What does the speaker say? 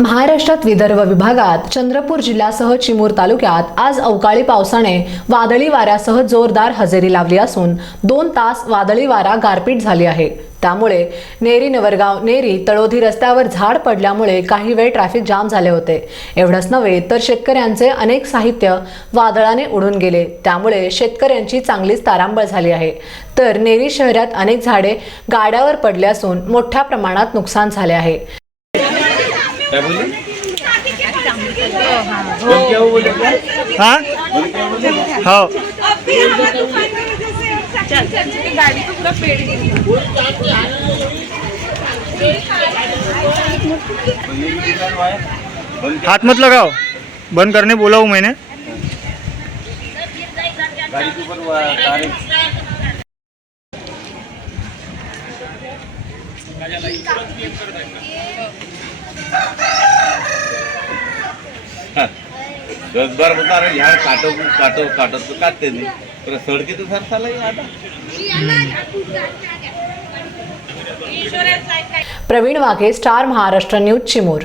महाराष्ट्रात विदर्भ विभागात चंद्रपूर जिल्ह्यासह चिमूर तालुक्यात आज अवकाळी पावसाने वादळी वाऱ्यासह जोरदार हजेरी लावली असून दोन तास वादळी वारा गारपीट झाली आहे. त्यामुळे नेरी नवरगाव नेरी तळोधी रस्त्यावर झाड पडल्यामुळे काही वेळ ट्रॅफिक जाम झाले होते. एवढंच नव्हे तर शेतकऱ्यांचे अनेक साहित्य वादळाने उडून गेले. त्यामुळे शेतकऱ्यांची चांगलीच तारांबळ झाली आहे. तर नेरी शहरात अनेक झाडे गाड्यावर पडले असून मोठ्या प्रमाणात नुकसान झाले आहे. काय हाँ हो। हाथ मत लगाओ। बंद करने बोला हूँ मैंने। गाड़ी के होता अरे ह्या काटो काटो काटो तो काटते नहीं पर सड़के तो सर चालाय आता. Praveen Waghe star Maharashtra news Chimur.